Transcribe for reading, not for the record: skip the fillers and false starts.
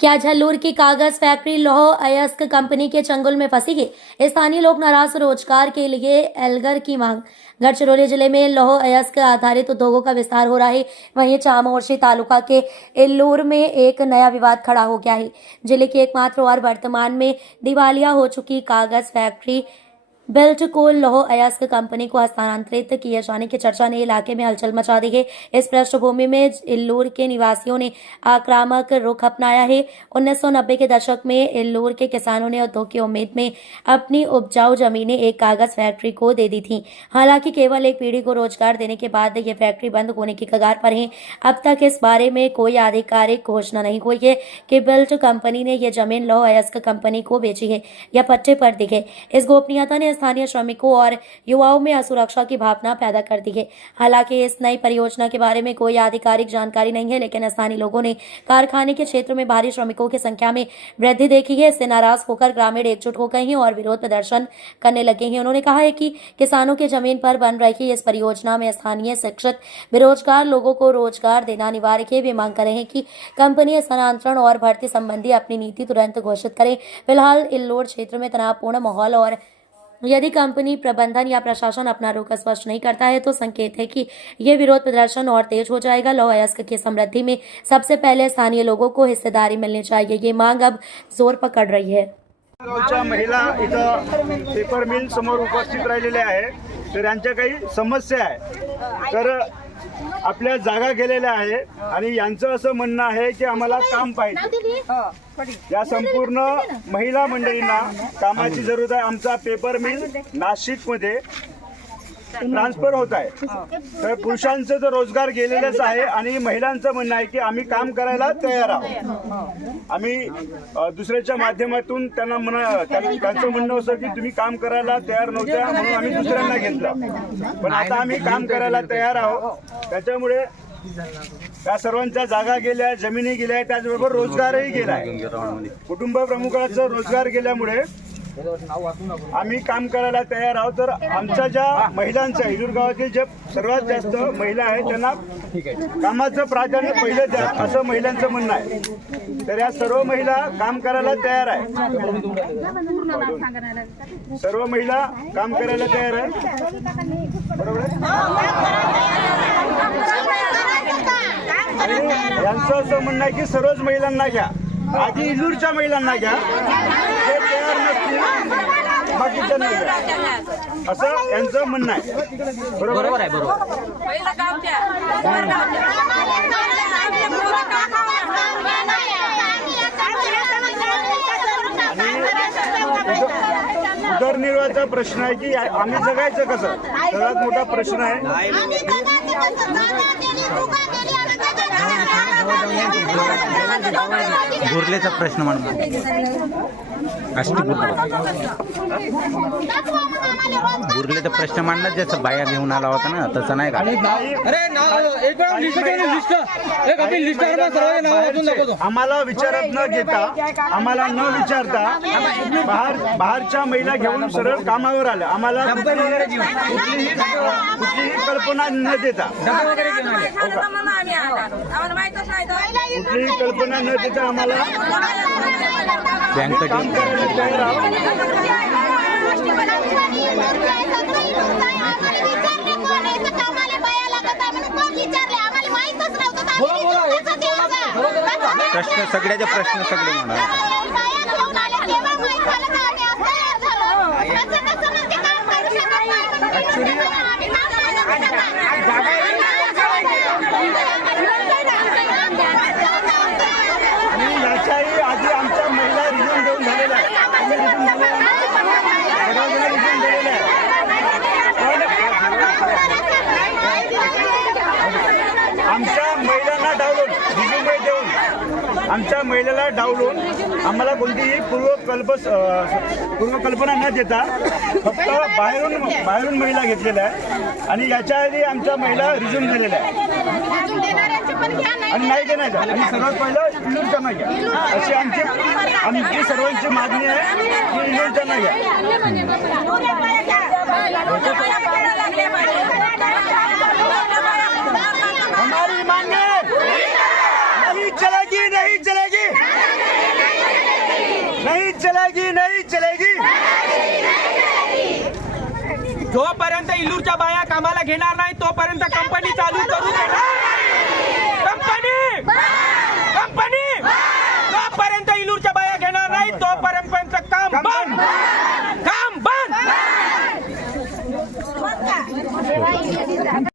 क्या झल्लूर की कागज फैक्ट्री लौह अयस्क कंपनी के चंगुल में फंसी है? स्थानीय लोग नाराज, रोजगार के लिए एल्गर की मांग। गढ़चिरौली जिले में लौह अयस्क आधारित उद्योगों का विस्तार हो रहा है। वहीं चामोर्शी तालुका के इल्लूर में एक नया विवाद खड़ा हो गया है। जिले की एकमात्र और वर्तमान में दिवालिया हो चुकी कागज फैक्ट्री बेल्ट को लौह अयस्क कंपनी को हस्तांतरित किए जाने की चर्चा ने इलाके में हलचल मचा दी है। इस पृष्ठभूमि में इल्लूर के निवासियों ने आक्रामक रुख अपनाया है। 1990 के दशक में इल्लूर के किसानों ने उद्योग की उम्मीद में अपनी उपजाऊ जमीनें एक कागज फैक्ट्री को दे दी थी। हालांकि केवल एक पीढ़ी को रोजगार देने के बाद ये फैक्ट्री बंद होने की कगार पर है। अब तक इस बारे में कोई आधिकारिक घोषणा नहीं हुई है कि बेल्ट कंपनी ने यह जमीन लौह अयस्क कंपनी को बेची है या पट्टे पर दी है। इस गोपनीयता ने स्थानीय श्रमिकों और युवाओं में असुरक्षा की भावना पैदा कर दी है। हालांकि इस नई परियोजना के बारे में कोई आधिकारिक जानकारी नहीं है, लेकिन स्थानीय लोगों ने कारखाने के क्षेत्र में भारी श्रमिकों की संख्या में वृद्धि देखी है। इससे नाराज होकर ग्रामीण एकजुट हो गए हैं और विरोध प्रदर्शन करने लगे हैं। उन्होंने कहा है कि किसानों की जमीन पर बन रही इस परियोजना में स्थानीय शिक्षित बेरोजगार लोगों को रोजगार देना अनिवार्य है। वे मांग कर रहे हैं कि कंपनी स्थानांतरण और भर्ती संबंधी अपनी नीति तुरंत घोषित करे। फिलहाल इल्लूर क्षेत्र में तनावपूर्ण माहौल और यदि कंपनी प्रबंधन या प्रशासन अपना रुख स्पष्ट नहीं करता है तो संकेत है कि यह विरोध प्रदर्शन और तेज हो जाएगा। लौह अयस्क की समृद्धि में सबसे पहले स्थानीय लोगों को हिस्सेदारी मिलनी चाहिए। ये मांग अब जोर पकड़ रही है। गावच्या महिला इथं पेपर मिल समोर उपस्थित राहिलेल्या आहे, तर यांच्या काही समस्या आहे। तर आपल्या जागा गेलेल्या आहे आणि यांचं असं म्हणणं आहे की आम्हाला काम पाहिजे। या संपूर्ण महिला मंडळींना कामाची जरूरत आहे। आमचा पेपर मिल नाशिक मध्ये ट्रान्सफर होत आहे, तर पुरुषांचं तर रोजगार गेलेलेच आहे आणि महिलांचं म्हणणं आहे की आम्ही काम करायला तयार आहोत। आम्ही दुसऱ्याच्या माध्यमातून त्यांचं म्हणणं असं की तुम्ही काम करायला तयार नव्हत्या म्हणून आम्ही दुसऱ्यांना घेतलं, पण आता आम्ही काम करायला तयार आहोत। त्याच्यामुळे या सर्वांच्या जागा गेल्या, जमिनी गेल्या, त्याचबरोबर रोजगारही गेलाय। कुटुंब प्रमुखाचा रोजगार गेल्यामुळे आम्ही काम करायला तयार आहोत। तर आमच्या ज्या महिलांच्या इल्लूर गावातील जे सर्वात जास्त महिला आहेत त्यांना कामाचं प्राधान्य पहिले द्या असं महिलांचं म्हणणं आहे। तर या सर्व महिला काम करायला तयार आहे। सर्व महिला काम करायला तयार आहे, बरोबर आहे। यांचं असं म्हणणं आहे की सर्वच महिलांना घ्या, आधी इल्लूरच्या महिलांना घ्या, ते तयार नसतील बाकीच्यांना घ्या असं यांचं म्हणणं आहे। बरोबर आहे, बरोबर। उदरनिर्वाहाचा प्रश्न आहे की आम्ही जगायचं कसं, सर्वात मोठा प्रश्न आहे। बुरलेचा प्रश्न म्हणून बुरलेचा प्रश्न मांडला, जसं बाया घेऊन आला होता ना तसं नाही का? आम्हाला विचारत न घेता, आम्हाला न विचारता बाहेरच्या महिला घेऊन सरळ कामावर आल्या। आम्हाला कुठलीही कल्पना न देता, कुठलीही कल्पना न देता आम्हाला बँक काम करायला तयार आहोत। प्रश्न सगळ्याचे प्रश्न सगळे म्हणा। आणि याच्याही आधी आमच्या महिला रिझ्यूम देऊन झालेल्या आहेत, रिझ्यूम दिलेल्या आहेत। आमच्या महिलांना डावलून रिझ्यूम देऊन आमच्या महिलेला डावलून आम्हाला कोणतीही पूर्वकल्पना न देता फक्त बाहेरून महिला घेतलेल्या आहेत आणि याच्या आधी आमच्या महिला रिझ्यूम दिलेल्या आहेत आणि नाही देण्याच्या, आणि सर्वात पहिलं इल्लूरच्यांना घ्या अशी आमची सर्वांची मागणी आहे की इल्लूरच्यांना घ्या। हमारी मांगे नहीं चलेगी, नहीं चलेगी। चलेगी नहीं चलेगी. जोपर्यंत इल्लूरच्या बाया कामाला घेणार नाही तोपर्यंत कंपनी चालू करू देणार